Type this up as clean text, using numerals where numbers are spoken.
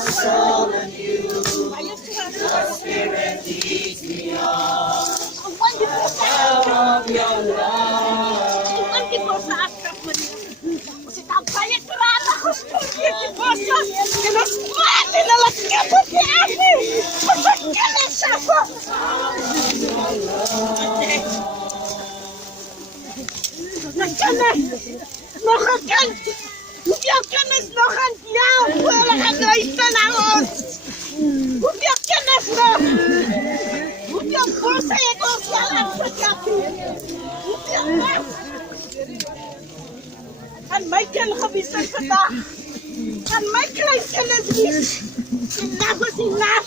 soul anew. The Spirit leads me on. The power of your love. Kan Michael habiskan kata. Kan Michael iskalas bis. Enough is enough.